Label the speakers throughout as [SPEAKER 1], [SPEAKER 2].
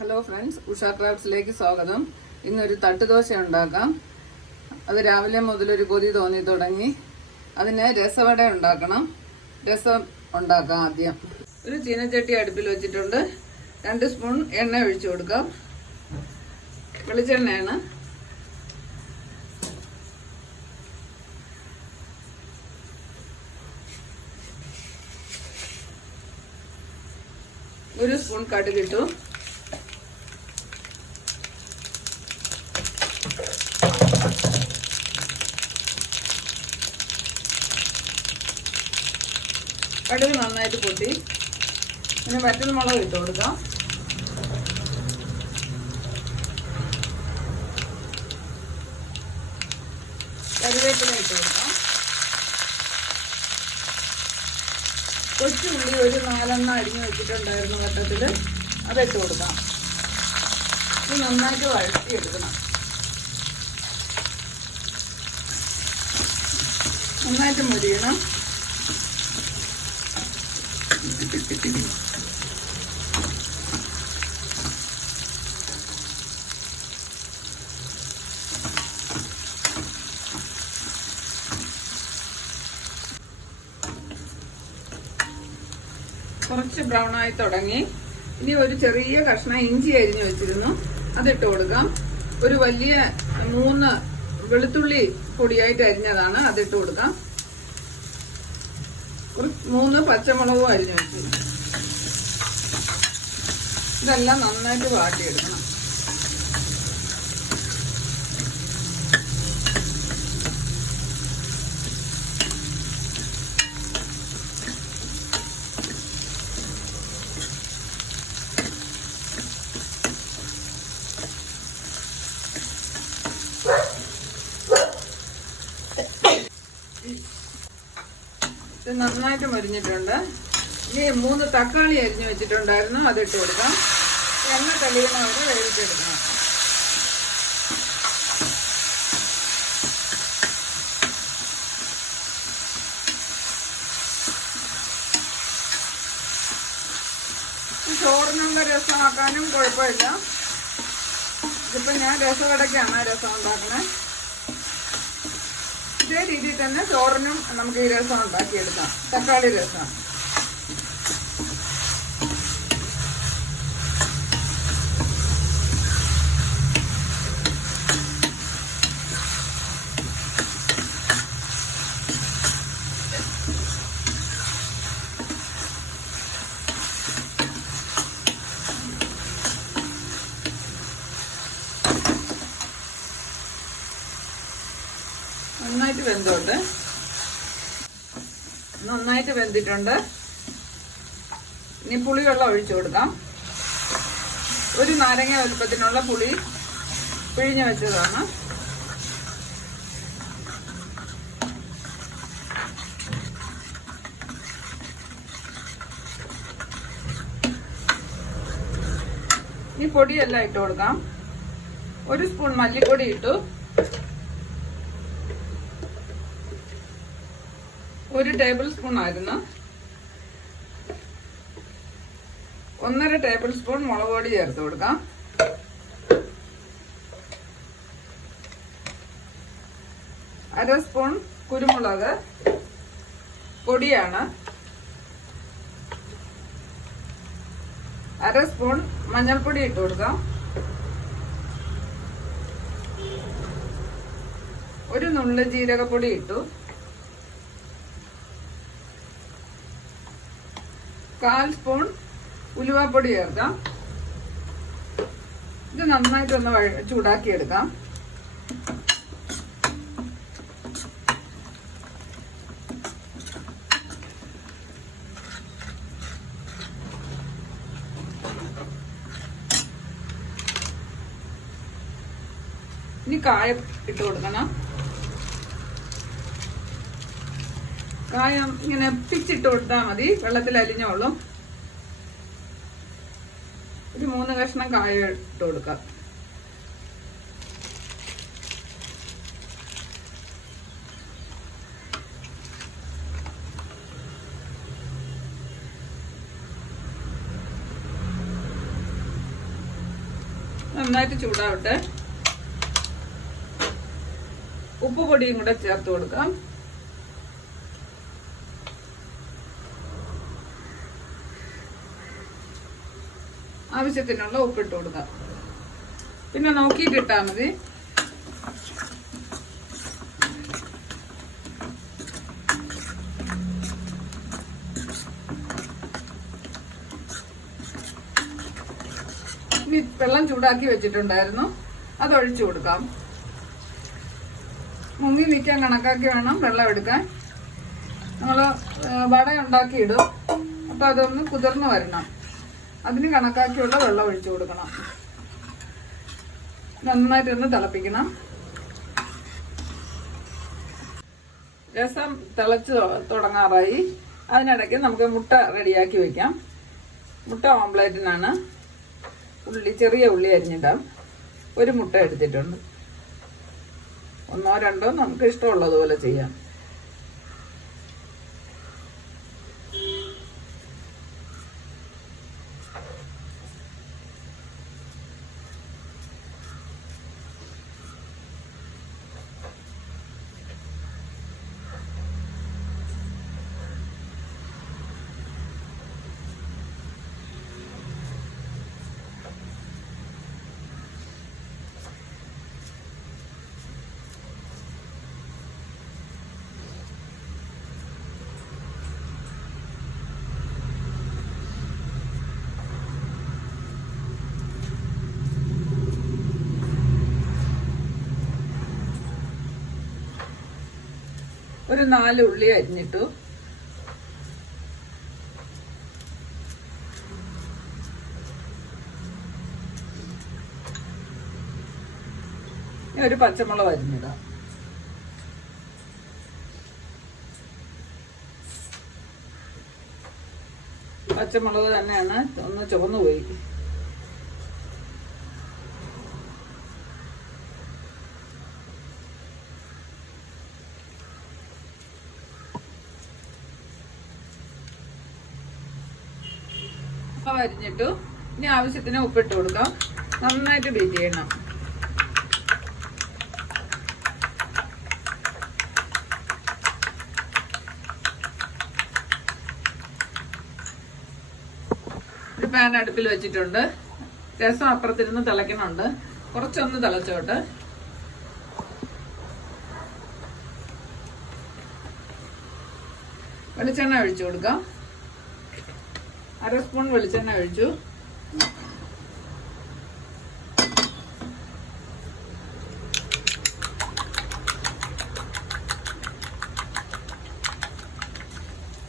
[SPEAKER 1] Hello friends Usha ക്രാഫ്റ്റ്സിലേക്ക് സ്വാഗതം. ഇന്നൊരു തട്ടുദോശ ഉണ്ടാക്കാം. അത് രാവിലെ മുതൽ ഒരു കൊതി തോന്നി തുടങ്ങി. അതിന് രസവട ഉണ്ടാക്കണം. രസം ഉണ്ടാക്കാം ആദ്യം. ഒരു ചീനച്ചട്ടി അടുപ്പിൽ വെച്ചിട്ടുണ്ട്. രണ്ട് സ്പൂൺ എണ്ണ ഒഴിച്ചു കൊടുക്കാം. വെളിച്ചെണ്ണയാണ്. ഒരു സ്പൂൺ കടുകിട്ടു കടുക് നന്നായിട്ട് പൊട്ടി. പിന്നെ വറ്റൽ മുളക് ഇട്ട് കൊടുക്കാം. കറിവേപ്പില ഇട്ട് കൊടുക്കാം. കൊച്ചുള്ളി ഒരു നാലെണ്ണം അരിഞ്ഞു വെച്ചിട്ടുണ്ടായിരുന്നു വട്ടത്തിൽ അതിട്ട് കൊടുക്കാം. ഇത് നന്നായിട്ട് വഴറ്റിയെടുക്കണം. നന്നായിട്ട് മുരിയണം. കുറച്ച് ബ്രൗൺ ആയി തുടങ്ങി. ഇനി ഒരു ചെറിയ കഷ്ണം ഇഞ്ചി അരിഞ്ഞു വെച്ചിരുന്നു. അതിട്ട് കൊടുക്കാം. ഒരു വലിയ മൂന്ന് വെളുത്തുള്ളി പൊടിയായിട്ട് അരിഞ്ഞതാണ്. അതിട്ട് കൊടുക്കാം. മൂന്ന് പച്ചമുളകും അരിഞ്ഞു വെച്ചു. ഇതെല്ലാം നന്നായിട്ട് വാട്ടിയെടുക്കണം. ഇത് നന്നായിട്ട് മരിഞ്ഞിട്ടുണ്ട്. ഇനി മൂന്ന് തക്കാളി അരിഞ്ഞു വെച്ചിട്ടുണ്ടായിരുന്നു. അതിട്ട് കൊടുക്കാം. എണ്ണ തെളിയണം അവിടെ വേവിച്ചെടുക്കണം ചോറിനുള്ള രസമാക്കാനും കുഴപ്പമില്ല. ഇതിപ്പോൾ ഞാൻ രസം രസവടക്കാണ് രസം ഉണ്ടാക്കുന്നത്. ഇതേ രീതിയിൽ തന്നെ ചോറിനും നമുക്ക് ഈ രസം ഉണ്ടാക്കിയെടുക്കാം. തക്കാളി രസം. നന്നായിട്ട് നന്നായിട്ട് വെന്തിട്ടുണ്ട്. ഇനി പുളിവെള്ളം ഒഴിച്ചു കൊടുക്കാം. ഒരു നാരങ്ങ വലുപ്പത്തിനുള്ള പുളി പിഴിഞ്ഞു വെച്ചതാണ്. ഇനി പൊടിയെല്ലാം ഇട്ട് കൊടുക്കാം. ഒരു സ്പൂൺ മല്ലിപ്പൊടി ഇട്ടു. ഒരു ടേബിൾ സ്പൂൺ ആയിരുന്നു ഒന്നര ടേബിൾ സ്പൂൺ മുളക് പൊടി ചേർത്ത് കൊടുക്കാം. അര സ്പൂൺ കുരുമുളക് പൊടിയാണ്. അര സ്പൂൺ മഞ്ഞൾപ്പൊടി ഇട്ട് കൊടുക്കാം. ഒരു നുള്ളു ജീരകപ്പൊടി ഇട്ടു. കാൽ സ്പൂൺ ഉലുവാപ്പൊടി ചേർക്കാം. ഇത് നന്നായിട്ടൊന്ന് ചൂടാക്കിയെടുക്കാം. ഇനി കായ ഇട്ട് കൊടുക്കണം. കായം ഇങ്ങനെ പിച്ചിട്ട് കൊടുത്താൽ മതി. വെള്ളത്തിൽ അലിഞ്ഞോളും. ഒരു മൂന്ന് കഷ്ണം കായ ഇട്ട് കൊടുക്കാം. നന്നായിട്ട് ചൂടാവട്ടെ. ഉപ്പ് പൊടിയും കൂടെ ചേർത്ത് കൊടുക്കാം. ആവശ്യത്തിനുള്ള ഉപ്പിട്ട് കൊടുക്കുക പിന്നെ നോക്കിയിട്ടിട്ടാ മതി. ഇനി വെള്ളം ചൂടാക്കി വെച്ചിട്ടുണ്ടായിരുന്നു. അത് ഒഴിച്ചു കൊടുക്കാം. മുങ്ങി നിൽക്കാൻ കണക്കാക്കി വേണം വെള്ളം എടുക്കാൻ. നമ്മൾ വട ഉണ്ടാക്കിയിടും അപ്പം അതൊന്ന് കുതിർന്ന് വരണം. അതിന് കണക്കാക്കിയുള്ള വെള്ളം ഒഴിച്ചു കൊടുക്കണം. നന്നായിട്ടൊന്ന് തിളപ്പിക്കണം. രസം തിളച്ച് തുടങ്ങാറായി. അതിനിടയ്ക്ക് നമുക്ക് മുട്ട റെഡിയാക്കി വെക്കാം. മുട്ട ഓംപ്ലേറ്റിനാണ് ഉള്ളി ചെറിയ ഉള്ളി അരിഞ്ഞിടാം. ഒരു മുട്ട എടുത്തിട്ടുണ്ട്. ഒന്നോ രണ്ടോ നമുക്ക് ഇഷ്ടമുള്ളതുപോലെ ചെയ്യാം. ഒരു നാല് ഉള്ളി അരിഞ്ഞിട്ടു. ഒരു പച്ചമുളക് അരിഞ്ഞിടാം. പച്ചമുളക് തന്നെയാണ് ഒന്ന് ചുവന്നു പോയി അപ്പം അരിഞ്ഞിട്ടു ഇനി ആവശ്യത്തിന് ഉപ്പിട്ട് കൊടുക്കാം. നന്നായിട്ട് ബീറ്റ് ചെയ്യണം. ഒരു പാൻ അടുപ്പിൽ വെച്ചിട്ടുണ്ട്. രസം അപ്പുറത്തിരുന്ന് തിളയ്ക്കുന്നുണ്ട് കുറച്ചൊന്ന് തിളച്ചോട്ട്. വെളിച്ചെണ്ണ ഒഴിച്ചു കൊടുക്കാം. അര സ്പൂൺ വെളിച്ചെണ്ണ ഒഴിച്ചു.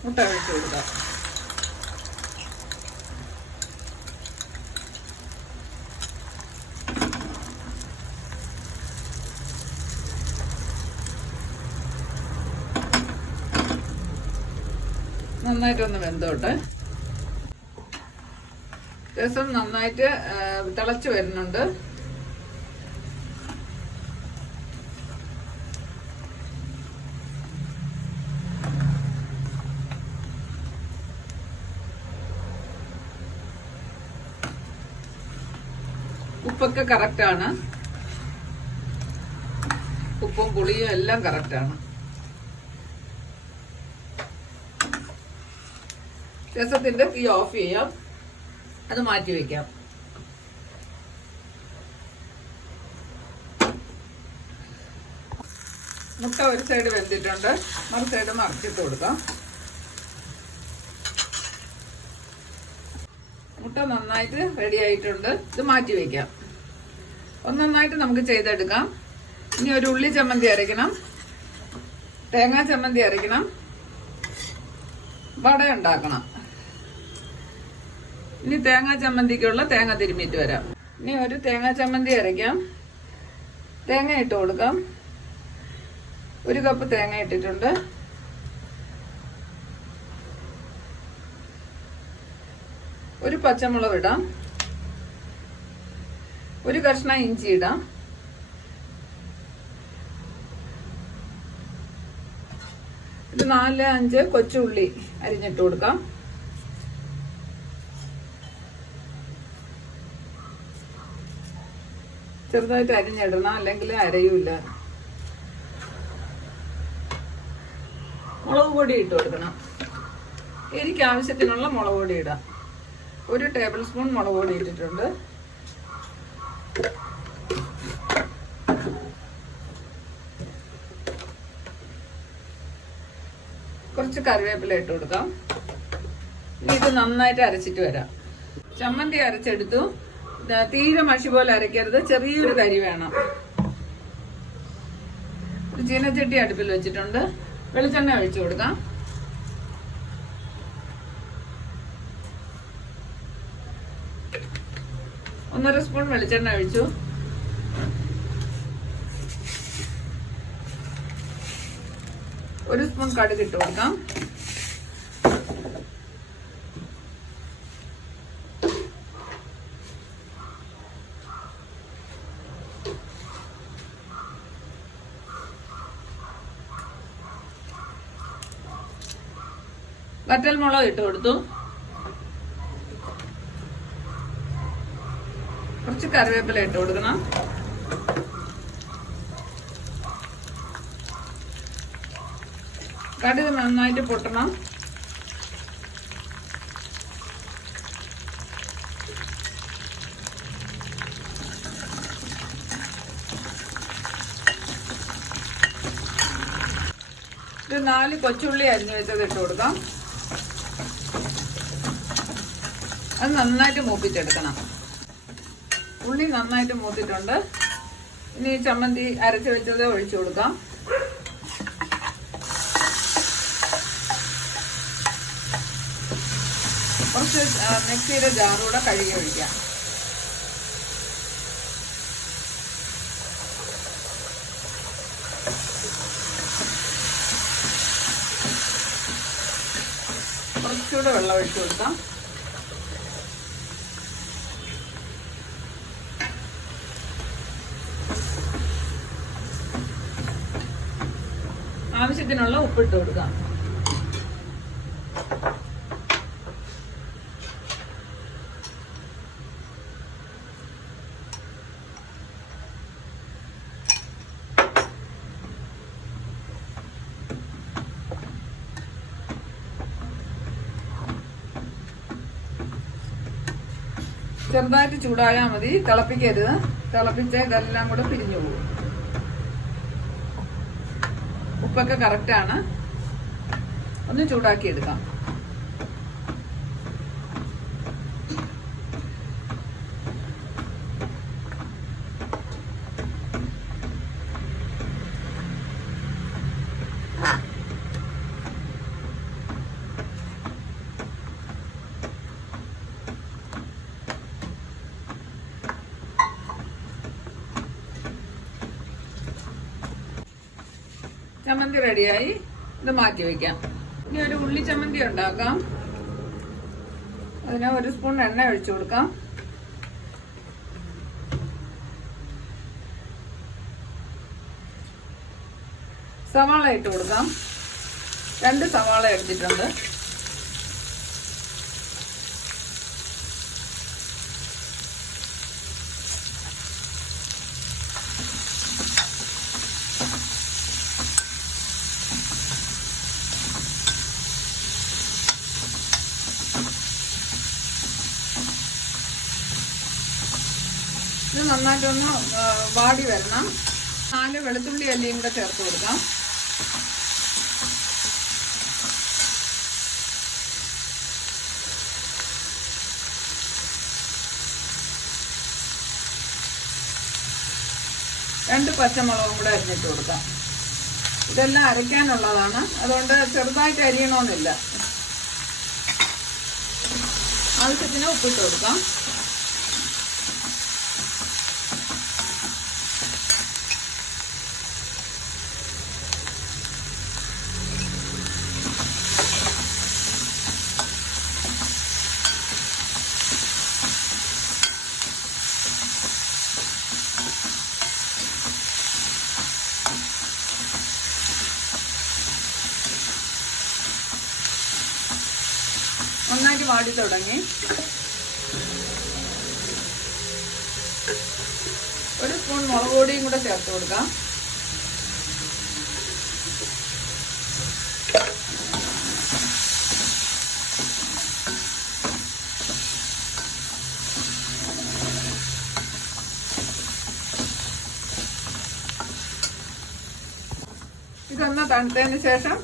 [SPEAKER 1] മുട്ട ഒഴിച്ചു കൊടുക്കാം. നന്നായിട്ടൊന്ന് വെന്തോട്ടെ. രസം നന്നായിട്ട് തിളച്ചു വരുന്നുണ്ട്. ഉപ്പൊക്കെ കറക്റ്റാണ് ഉപ്പും പുളിയും എല്ലാം കറക്റ്റാണ് രസത്തിന്റെ തീ ഓഫ് ചെയ്യാം. അത് മാറ്റി വെക്കാം. മുട്ട ഒരു സൈഡ് വെന്തിട്ടുണ്ട്. മറു സൈഡ് മറിച്ചിട്ട് കൊടുക്കാം. മുട്ട നന്നായിട്ട് റെഡി ആയിട്ടുണ്ട്. ഇത് മാറ്റി വെക്കാം. ഒന്നൊന്നായിട്ട് നമുക്ക് ചെയ്തെടുക്കാം. ഇനി ഒരു ഉള്ളി ചമ്മന്തി അരയ്ക്കണം. തേങ്ങാ ചമ്മന്തി അരയ്ക്കണം. വട ഉണ്ടാക്കണം. ഇനി തേങ്ങാ ചമ്മന്തിക്കുള്ള തേങ്ങ തിരുമ്മിയിട്ട് വരാം. ഇനി ഒരു തേങ്ങാ ചമ്മന്തി അരയ്ക്കാം. തേങ്ങ ഇട്ട് കൊടുക്കാം. ഒരു കപ്പ് തേങ്ങ ഇട്ടിട്ടുണ്ട്. ഒരു പച്ചമുളക് ഇടാം. ഒരു കഷ്ണം ഇഞ്ചി ഇടാം. ഇത് നാല് അഞ്ച് കൊച്ചുള്ളി അരിഞ്ഞിട്ട് കൊടുക്കാം. ചെറുതായിട്ട് അരിഞ്ഞിടണം അല്ലെങ്കിൽ അരയൂല. മുളക് പൊടി ഇട്ട് കൊടുക്കണം. എനിക്ക് ആവശ്യത്തിനുള്ള മുളക് പൊടി ഇടാം. ഒരു ടേബിൾ സ്പൂൺ മുളക് പൊടി ഇട്ടിട്ടുണ്ട്. കുറച്ച് കറിവേപ്പില ഇട്ട് കൊടുക്കാം. ഇത് നന്നായിട്ട് അരച്ചിട്ട് വരാം. ചമ്മന്തി അരച്ചെടുത്തു. തീരെ മഷി പോലെ അരയ്ക്കരുത് ചെറിയൊരു കരി വേണം. ചീനച്ചട്ടി അടുപ്പിൽ വെച്ചിട്ടുണ്ട്. വെളിച്ചെണ്ണ ഒഴിച്ചു കൊടുക്കാം. ഒന്നര സ്പൂൺ വെളിച്ചെണ്ണ ഒഴിച്ചു. ഒരു സ്പൂൺ കടുക് ഇട്ട് കൊടുക്കാം. വറ്റൽ മുളക് ഇട്ട് കൊടുത്തു. കുറച്ച് കറിവേപ്പില ഇട്ട് കൊടുക്കണം. കടുക് നന്നായിട്ട് പൊട്ടണം. ഇത് നാല് കൊച്ചുള്ളി അരിഞ്ഞു വെച്ചത് ഇട്ട് കൊടുക്കാം. അത് നന്നായിട്ട് മൂപ്പിച്ചെടുക്കണം. ഉള്ളി നന്നായിട്ട് മൂത്തിട്ടുണ്ട് ഇനി ചമ്മന്തി അരച്ച് വെച്ചത് ഒഴിച്ചു കൊടുക്കാം. കുറച്ച് മിക്സിയുടെ ജാറൂടെ കഴുകി ഒഴിക്കാം. കുറച്ചുകൂടെ വെള്ളം ഒഴിച്ചു കൊടുക്കാം. ആവശ്യത്തിനുള്ള ഉപ്പിട്ട് കൊടുക്കാം. ചെറുതായിട്ട് ചൂടായാൽ മതി. തിളപ്പിക്കരുത്. തിളപ്പിച്ച ഇതെല്ലാം കൂടെ പിരിഞ്ഞു പോകും. ഉപ്പൊക്കെ കറക്റ്റാണ് ഒന്ന് ചൂടാക്കി എടുക്കാം ചമ്മന്തി റെഡിയായി. ഇത് മാറ്റി വെക്കാം. ഇനി ഒരു ഉള്ളി ചമ്മന്തി ഉണ്ടാക്കാം. അതിന് ഒരു സ്പൂൺ എണ്ണ ഒഴിച്ചു കൊടുക്കാം. സവാള ഇട്ട് കൊടുക്കാം. രണ്ട് സവാള എടുത്തിട്ടുണ്ട്. നന്നായിട്ടൊന്ന് വാടി വരണം. നാല് വെളുത്തുള്ളി അല്ലിയും കൂടെ ചേർത്ത് കൊടുക്കാം. രണ്ട് പച്ചമുളകും കൂടെ അരിഞ്ഞിട്ട് കൊടുക്കാം. ഇതെല്ലാം അരയ്ക്കാനുള്ളതാണ്. അതുകൊണ്ട് ചെറുതായിട്ട് അരിയണമെന്നില്ല ആവശ്യത്തിന് ഉപ്പിട്ട് കൊടുക്കാം. നന്നായിട്ട് തുടങ്ങി. ഒരു സ്പൂൺ മുളക് പൊടിയും കൂടെ ചേർത്ത് കൊടുക്കാം. ഇതൊന്ന് തണുത്തതിന് ശേഷം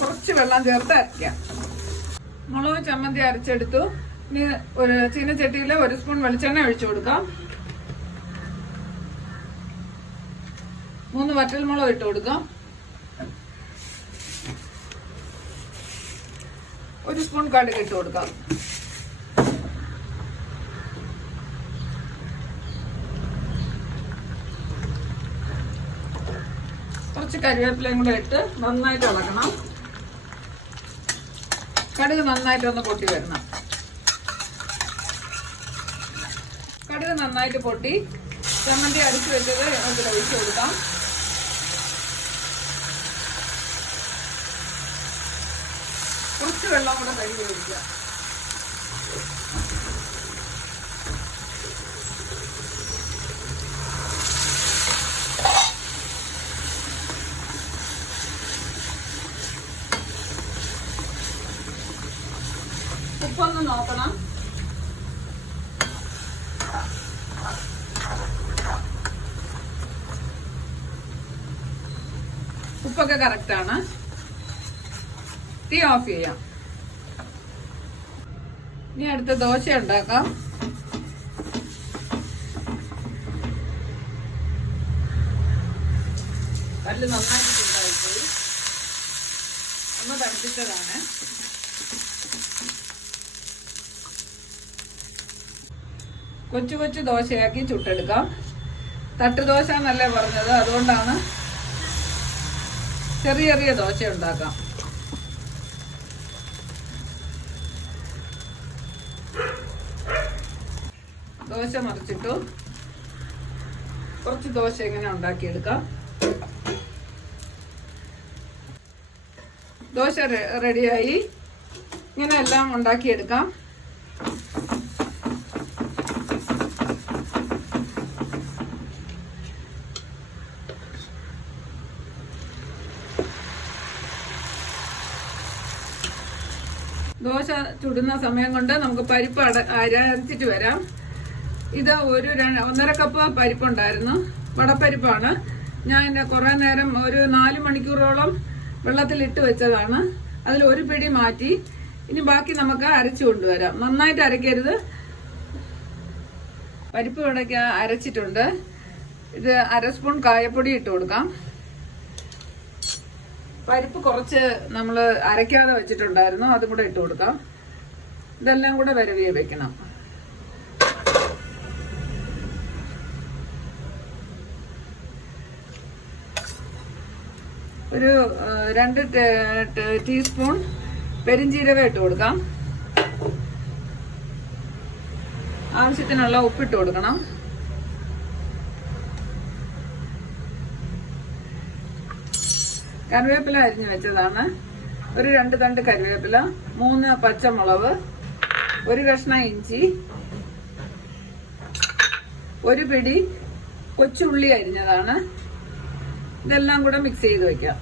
[SPEAKER 1] കുറച്ച് വെള്ളം ചേർത്ത് അരയ്ക്കാം. മുളക് ചമ്മന്തി അരച്ചെടുത്തു. ഇനി ഒരു ചീനച്ചട്ടിയിൽ ഒരു സ്പൂൺ വെളിച്ചെണ്ണ ഒഴിച്ചു കൊടുക്കാം. മൂന്ന് വറ്റൽമുളക് ഇട്ട് കൊടുക്കാം. ഒരു സ്പൂൺ കടുക് ഇട്ട് കൊടുക്കാം. കുറച്ച് കരിവേപ്പിലയും കൂടെ ഇട്ട് നന്നായിട്ട് ഇളക്കണം. കടുക് നന്നായിട്ട് ഒന്ന് പൊട്ടി വരണം. കടുക് നന്നായിട്ട് പൊട്ടി. ചമ്മന്തി അടിച്ചു വെച്ചത് അതിൽ ഒഴിച്ചു കൊടുക്കാം. കുറച്ച് വെള്ളം കൂടെ കഴുകി ഒഴിക്കുക. ഉപ്പൊന്ന് നോക്കണം. ഉപ്പൊക്കെ ആണ്. തീ ഓഫ് ചെയ്യാം. ഇനി അടുത്ത ദോശ ഉണ്ടാക്കാം. കല്ല് നന്നായിട്ട് ഉണ്ടായിപ്പോയി ഒന്ന് തണുപ്പിച്ചതാണ്. കൊച്ചു കൊച്ചു ദോശയാക്കി ചുട്ടെടുക്കാം. തട്ടുദോശ എന്നല്ലേ പറഞ്ഞത്? അതുകൊണ്ടാണ് ചെറിയ ചെറിയ ദോശ ഉണ്ടാക്കാം. ദോശ മറിച്ചിട്ടു. കുറച്ച് ദോശ ഇങ്ങനെ ഉണ്ടാക്കിയെടുക്കാം. ദോശ റെഡിയായി. ഇങ്ങനെ എല്ലാം ഉണ്ടാക്കിയെടുക്കാം ദോശ ചുടുന്ന സമയം കൊണ്ട് നമുക്ക് പരിപ്പ് അട അരച്ചിട്ട് വരാം. ഇത് ഒരു ഒന്നര കപ്പ് പരിപ്പുണ്ടായിരുന്നു. വടപ്പരിപ്പാണ്. ഞാൻ കുറേ നേരം ഒരു നാല് മണിക്കൂറോളം വെള്ളത്തിൽ ഇട്ട് വെച്ചതാണ്. അതിൽ ഒരു പിടി മാറ്റി. ഇനി ബാക്കി നമുക്ക് അരച്ചു കൊണ്ടുവരാം. നന്നായിട്ട് അരയ്ക്കരുത്. പരിപ്പ് ഇടയ്ക്ക് അരച്ചിട്ടുണ്ട്. ഇത് അര സ്പൂൺ കായപ്പൊടി ഇട്ട് കൊടുക്കാം. പരിപ്പ് കുറച്ച് നമ്മൾ അരയ്ക്കാതെ വെച്ചിട്ടുണ്ടായിരുന്നു അതും കൂടെ ഇട്ട് കൊടുക്കാം. ഇതെല്ലാം കൂടെ വരവിയെ വെക്കണം. ഒരു രണ്ട് ടീസ്പൂൺ പെരിഞ്ജീരകം ഇട്ട് കൊടുക്കാം. ആവശ്യത്തിനുള്ള ഉപ്പിട്ട് കൊടുക്കണം. കറിവേപ്പില അരിഞ്ഞു വെച്ചതാണ്. ഒരു രണ്ട് തണ്ട് കറിവേപ്പില മൂന്ന് പച്ചമുളക് ഒരു കഷ്ണം ഇഞ്ചി ഒരു പിടി കൊച്ചുള്ളി അരിഞ്ഞതാണ്. ഇതെല്ലാം കൂടെ മിക്സ് ചെയ്ത് വെക്കാം.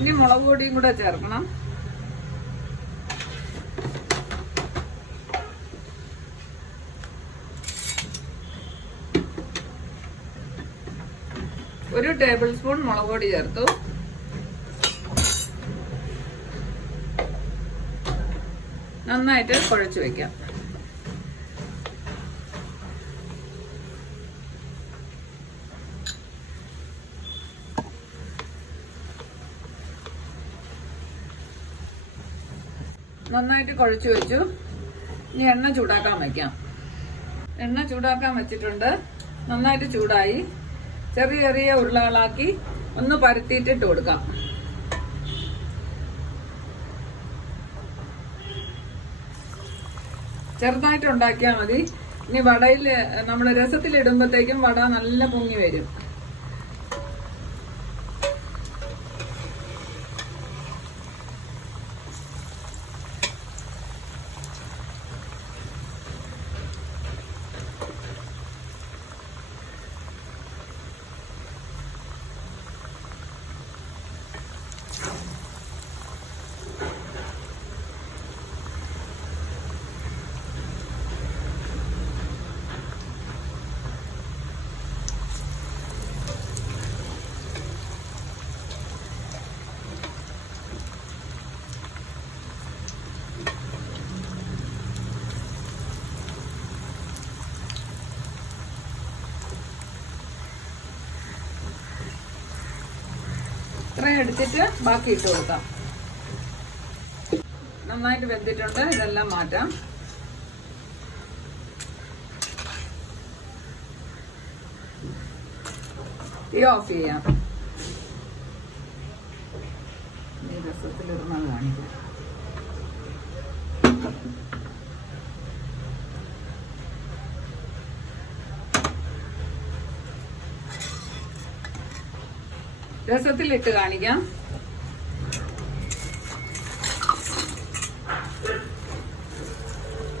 [SPEAKER 1] ഇനി മുളക് പൊടിയും കൂടെ ചേർക്കണം. ഒരു ടേബിൾ സ്പൂൺ മുളക് പൊടി ചേർത്തു. നന്നായിട്ട് കുഴച്ച് വെക്കാം. നന്നായിട്ട് കുഴച്ചു വെച്ചു. ഇനി എണ്ണ ചൂടാക്കാൻ വയ്ക്കാം എണ്ണ ചൂടാക്കാൻ വെച്ചിട്ടുണ്ട്. നന്നായിട്ട് ചൂടായി. ചെറിയ ചെറിയ ഉരുളകളാക്കി ഒന്ന് പരത്തിയിട്ടിട്ട് കൊടുക്കാം. ചെറുതായിട്ട് ഉണ്ടാക്കിയാൽ മതി. ഇനി വടയിൽ നമ്മൾ രസത്തിൽ ഇടുമ്പോഴത്തേക്കും വട നല്ല പൊങ്ങി വരും. ഇത്രയും എടുത്തിട്ട് ബാക്കി ഇട്ട് കൊടുക്കാം. നന്നായിട്ട് വെന്തിട്ടുണ്ട്. ഇതെല്ലാം മാറ്റാം. ഈ ഓഫ് ചെയ്യാം ഈ രസത്തിലിരുന്നത് കാണിക്കാം രസത്തിലിട്ട് കാണിക്കാം.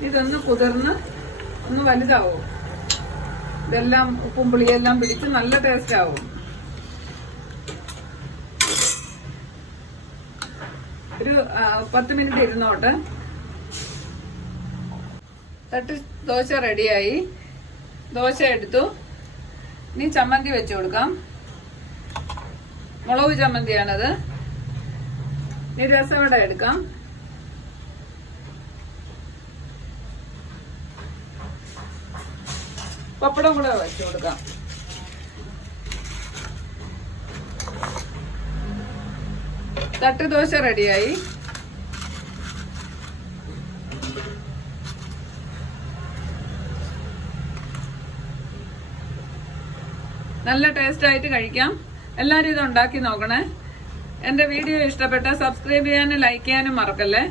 [SPEAKER 1] ഇതൊന്ന് കുതിർന്ന് ഒന്ന് വലുതാവും. ഇതെല്ലാം ഉപ്പും പുളിയെല്ലാം പിടിച്ച് നല്ല ടേസ്റ്റ് ആവും. ഒരു പത്ത് മിനിറ്റ് ഇരുന്നോട്ട്. തട്ട് ദോശ റെഡിയായി ദോശ എടുത്തു. ഇനി ചമ്മന്തി വെച്ചു കൊടുക്കാം. മുളക് ചമ്മന്തിയാണത്. ഇനി രസവട എടുക്കാം. പപ്പടം കൂടെ വെച്ചു കൊടുക്കാം. തട്ട് റെഡിയായി. നല്ല ടേസ്റ്റ് ആയിട്ട് കഴിക്കാം. എല്ലാവരും ഇത് ഉണ്ടാക്കി നോക്കണേ. എന്റെ വീഡിയോ ഇഷ്ടപ്പെട്ട സബ്സ്ക്രൈബ് ചെയ്യാനും ലൈക്ക് ചെയ്യാനും മറക്കല്ലേ?